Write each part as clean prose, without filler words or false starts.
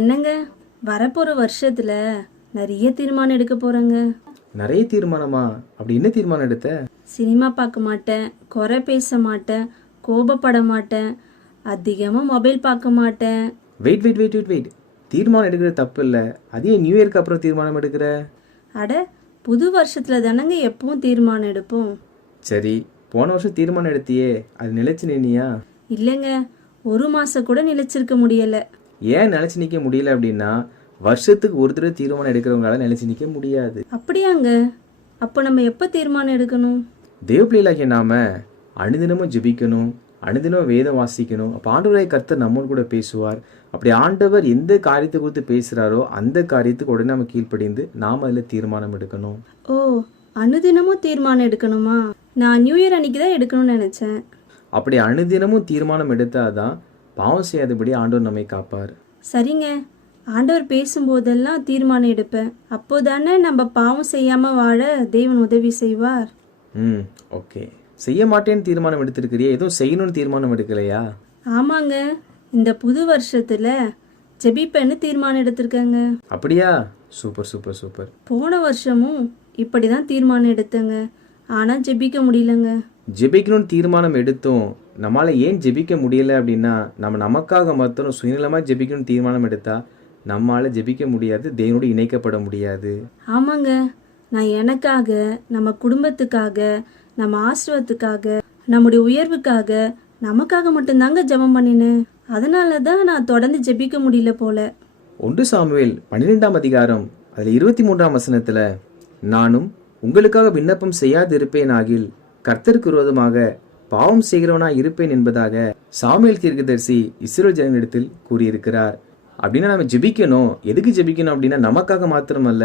என்னங்க, வரப்போற வருஷத்துல நிறைய தீர்மானம் எடுக்க போறேங்க. நிறைய தீர்மானமா? அப்படி என்ன தீர்மானம் எடுத்த? சினிமா பார்க்க மாட்டேன், குறை பேச மாட்டேன், கோபப்பட மாட்டேன், அதிகமா மொபைல் பார்க்க மாட்டேன். Wait wait wait wait wait தீர்மானம் எடுக்கிறது தப்பு இல்லை. அதே நியூ இயர்க்கு அப்புறம் தீர்மானம் எடுக்கிற? அட, புது வருஷத்துல தானங்க எப்பவும் தீர்மானம் எடுப்போம். சரி, போன வருஷம் தீர்மானம் எடுத்தியே, அது நிலைச்சு நின்னியா? இல்லைங்க, ஒரு மாசம் கூட நிலைச்சிருக்க முடியல. ஏன் நிலைச்சு நிற்க முடியல அப்படின்னா, வருஷத்துக்கு ஒரு தடவை தீர்மானம் எடுக்கிறவங்களால நிலைச்சு நிற்க முடியாது. அப்படியாங்க? அப்போ நம்ம எப்போ தீர்மானம் எடுக்கணும்? தேவ பிள்ளைகளாகிய நாம அனுதினமும் ஜெபிக்கணும், அனுதினம் வேதம் வாசிக்கணும். அப்போ ஆண்டவராய் கர்த்தர் நம்மோடு கூட பேசுவார். அப்படி ஆண்டவர் எந்த காரியத்தை குறித்து பேசுகிறாரோ அந்த காரியத்துக்கு உடனே நம்ம கீழ்ப்படிந்து நாம் அதில் தீர்மானம் எடுக்கணும். ஓ, அனுதினமும் தீர்மானம் எடுக்கணுமா? நான் நியூ இயர் அன்னைக்கு தான் எடுக்கணும்னு நினச்சேன். அப்படி அனுதினமும் தீர்மானம் எடுத்தாதான் பாவம் செய்யாதபடி ஆண்டவர் நம்மை காப்பார். சரிங்க, ஆண்டவர் பேசும்போதெல்லாம் தீர்மானம் எடுப்பேன். அப்போதானே நம்ம பாவம் செய்யாம வாழ தேவன் உதவி செய்வார். ஓகே. செய்ய மாட்டேன்னு தீர்மானம் எடுத்திருக்கிறியா? எதுவும் செய்யணும்னு தீர்மானம் எடுக்கலையா? ஆமாங்க, இந்த புது வருஷத்துல ஜெபிப்பேன்னு தீர்மானம் எடுத்திருக்கேங்க. அப்படியா? Super super super. போன வருஷமும் இப்படிதான் தீர்மானம் எடுத்தேங்க, ஆனா ஜெபிக்க முடியலங்க. ஜெபிக்கணும்னு தீர்மானம் எடுத்தோம், நம்மளால ஏன் ஜெபிக்க முடியல அப்படின்னா, நம்ம நமக்காக மாத்திரம் சுயநலமாக ஜெபிக்கணும்னு தீர்மானம் எடுத்தா நம்மளால ஜெபிக்க முடியாது, தேவனோடு இணைக்கப்பட முடியாது. ஆமாங்க, நான் எனக்காக, நம்ம குடும்பத்துக்காக, நம்ம ஆசிர்வாதத்துக்காக, நம்முடைய உயர்வுக்காக, நமக்காக மட்டும்தாங்க ஜெபம் பண்ணினேன். அதனால தான் நான் தொடர்ந்து ஜெபிக்க முடியல போல. 1 சாமுவேல் 12ஆம் அதிகாரம் அதில் 23ஆம் வசனத்துல, நானும் உங்களுக்காக விண்ணப்பம் செய்யாது இருப்பேன் ஆகில் கர்த்தருக்கு விரோதமாக பாவம் செய்கிறவனாய் இருப்பேன் என்பதாக சாமுவேல் தீர்க்கதரிசி இஸ்ரவேல் ஜனங்களிடத்தில் கூறியிருக்கிறார். அப்படின்னா நம்ம ஜெபிக்கணும். எதுக்கு ஜெபிக்கணும் அப்படின்னா, நமக்காக மாத்திரமல்ல,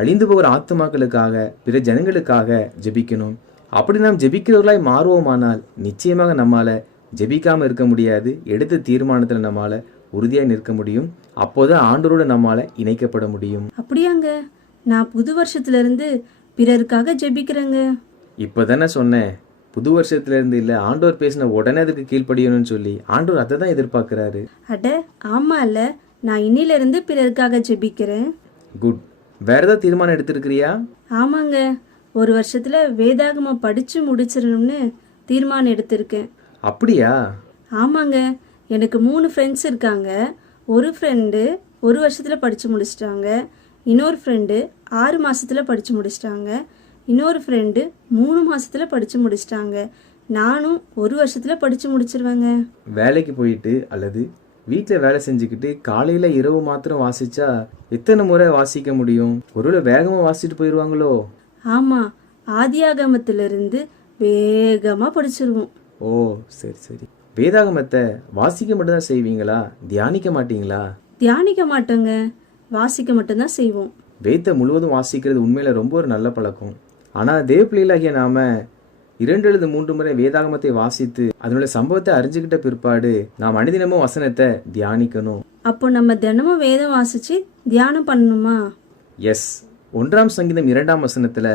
அழிந்து போகிற ஆத்துமாக்களுக்காக, பிற ஜனங்களுக்காக ஜெபிக்கணும். அப்படி நாம் ஜெபிக்கிறவர்களாய் மாறுவோமானால் நிச்சயமாக நம்மால ஜெபிக்காம இருக்க முடியாது. எடுத்த தீர்மானத்தில் நம்மால உறுதியாய் நிற்க முடியும். அப்போதான் ஆண்டவரோடு நம்மால இணைக்கப்பட முடியும். அப்படியாங்க? நான் புது வருஷத்துல இருந்து பிறருக்காக ஜெபிக்கிறேங்க. இப்பதானே சொன்னேன், புது வருஷத்துல இருந்து இல்ல, ஆண்டவர் பேசின உடனே அதுக்கு கீழ்ப்படியணும்னு சொல்லி. ஆண்டவர் அதை தான் எதிர்பார்க்கிறாரு. அட ஆமா இல்ல, நான் இன்னில இருந்து பிறருக்காக ஜெபிக்கிறேன். குட். வேற ஏதாவது தீர்மானம் எடுத்திருக்கிறியா? ஆமாங்க, ஒரு வருஷத்துல வேதாகமம் படிச்சு முடிச்சிடணும்னு தீர்மானம் எடுத்திருக்கேன். அப்படியா? ஆமாங்க, எனக்கு 3 ஃப்ரெண்ட்ஸ் இருக்காங்க. ஒரு ஃப்ரெண்டு ஒரு வருஷத்துல படிச்சு முடிச்சிட்டாங்க, இன்னொரு ஃப்ரெண்டு 6 மாசத்துல படிச்சு முடிச்சிட்டாங்க, இன்னொரு ஃப்ரெண்டு 3 மாசத்துல படிச்சு முடிச்சிட்டாங்க. நானும் ஒரு வருஷத்துல படிச்சு முடிச்சிருவேங்க. வேலைக்கு போயிட்டு அல்லது வீட்டில் வேலை செஞ்சுக்கிட்டு காலையில இரவு மாத்திரம் வாசிச்சா எத்தனை முறை வாசிக்க முடியும்? ஒருவேளை வேகமா வாசிட்டு போயிடுவாங்களோ? ஆமா, ஆதியாகமத்திலிருந்து வேகமா படிச்சிருவோம். ஓ சரி சரி. வேதாகமத்தை வாசிக்க மட்டும்தான் செய்வீங்களா? தியானிக்க மாட்டீங்களா? தியானிக்க மாட்டோங்க, வாசிக்க மட்டும்தான் செய்வோம். வேதத்தை முழுவதும் வாசிக்கிறது உண்மையில ரொம்ப ஒரு நல்ல பழக்கம். ஆனா தேவ பிள்ளைகளாகிய நாம 2 அல்லது 3 முறை வேதாகமத்தை வாசித்து அதனுடைய சம்பவத்தை அறிஞ்சுக்கிட்ட பிற்பாடு நாம் அனுதினமும் வசனத்தை தியானிக்கணும். அப்போ நம்ம தினமும் வேதம் வாசிச்சு தியானம் பண்ணணுமா? எஸ். 1ஆம் சங்கீதம் 2ஆம் வசனத்துல,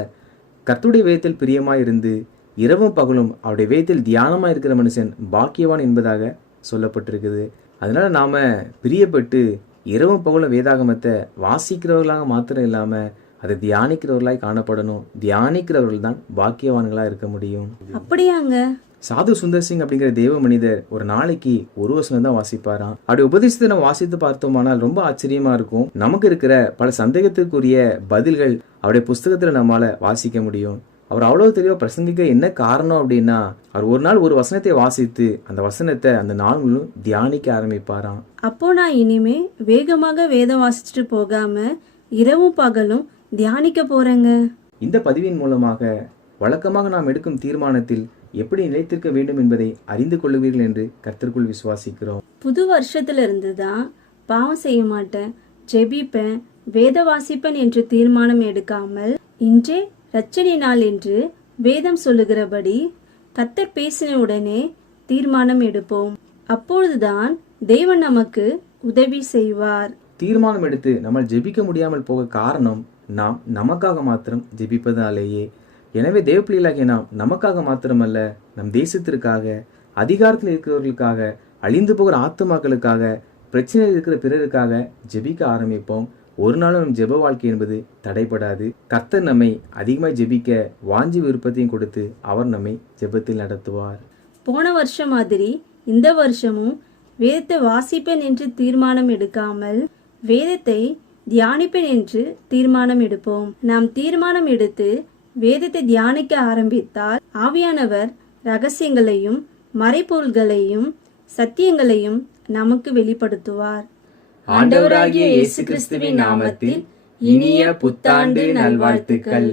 கர்த்தருடைய வேதத்தில் பிரியமாயிருந்து இரவும் பகலும் அவருடைய வேதத்தில் தியானமா இருக்கிற மனுஷன் பாக்கியவான் என்பதாக சொல்லப்பட்டிருக்குது. அதனால நாம பிரியப்பட்டு இரவும் பகலும் வேதாகமத்தை வாசிக்கிறவர்களாக மாத்திரம் இல்லாம அதை தியானிக்கிறவர்களாய் காணப்படணும். தியானிக்கிறவர்கள் தான் பாக்கியவான்களா இருக்க முடியும். அப்படியாங்க? சாது சுந்தர் சிங் அப்படிங்கிற தேவ மனிதர் ஒரு நாளைக்கு ஒரு வசனம் தான் வாசிப்பாராம். அப்படி உபதேசத்தை நம்ம வாசித்து பார்த்தோமானால் ரொம்ப ஆச்சரியமா இருக்கும். நமக்கு இருக்கிற பல சந்தேகத்திற்குரிய பதில்கள் அவருடைய புஸ்தகத்துல நம்மளால வாசிக்க முடியும். அவர் அவ்வளவு தெளிவா பிரசங்கிக்க என்ன காரணம் அப்படின்னா, அவர் ஒரு நாள் ஒரு வசனத்தை வாசித்து அந்த வசனத்தை அந்த நாள் முழுவதும் தியானிக்க ஆரம்பிப்பாராம். அப்போ நான் இனிமே வேகமாக வேதம் வாசிச்சுட்டு போகாம இரவும் பகலும் தியானிக்க போறேங்க. இந்த பதிவின் மூலமாக வழக்கமாக நாம் எடுக்கும் தீர்மானத்தில் எப்படி நிலைத்திருக்க வேண்டும் என்பதை அறிந்து கொள்ளுவீர்கள் என்று கர்த்தருக்குள் விசுவாசிக்கிறோம். புது வருஷத்துல இருந்து தான் பாவம் செய்ய மாட்டேன், ஜெபிப்பேன், வேத வாசிப்பேன் என்று தீர்மானம் எடுக்காமல், இன்றே ரட்சணை நாள் என்று வேதம் சொல்லுகிறபடி கர்த்தர் பேசின உடனே தீர்மானம் எடுப்போம். அப்பொழுதுதான் தேவன் நமக்கு உதவி செய்வார். தீர்மானம் எடுத்து நம்ம ஜெபிக்க முடியாமல் போக காரணம் நாம் நமக்காக மாத்திரம் ஜெபிப்பதாலேயே. எனவே தேவ பிள்ளைகளாகிய நாம் நமக்காக மாத்திரமல்ல, நம் தேசத்திற்காக, அதிகாரத்தில் இருக்கிறவர்களுக்காக, அழிந்து போகிற ஆத்துமாக்களுக்காக, பிரச்சனையில் இருக்கிற பிறருக்காக ஜெபிக்க ஆரம்பிப்போம். ஒரு நாளும் நம் ஜெப வாழ்க்கை என்பது தடைபடாது. கர்த்தர் நம்மை அதிகமாக ஜெபிக்க வாஞ்சி விருப்பத்தையும் கொடுத்து அவர் நம்மை ஜெபத்தில் நடத்துவார். போன வருஷம் மாதிரி இந்த வருஷமும் வேதத்தை வாசிப்பேன் என்று தீர்மானம் எடுக்காமல் வேதத்தை தியானிப்பேன் என்று தீர்மானம் எடுப்போம். நாம் தீர்மானம் எடுத்து வேதத்தை தியானிக்க ஆரம்பித்தால் ஆவியானவர் ரகசியங்களையும் மறைபொருள்களையும் சத்தியங்களையும் நமக்கு வெளிப்படுத்துவார். ஆண்டவராகிய இயேசு கிறிஸ்துவின் நாமத்தில் இனிய புத்தாண்டு நல்வாழ்த்துக்கள்.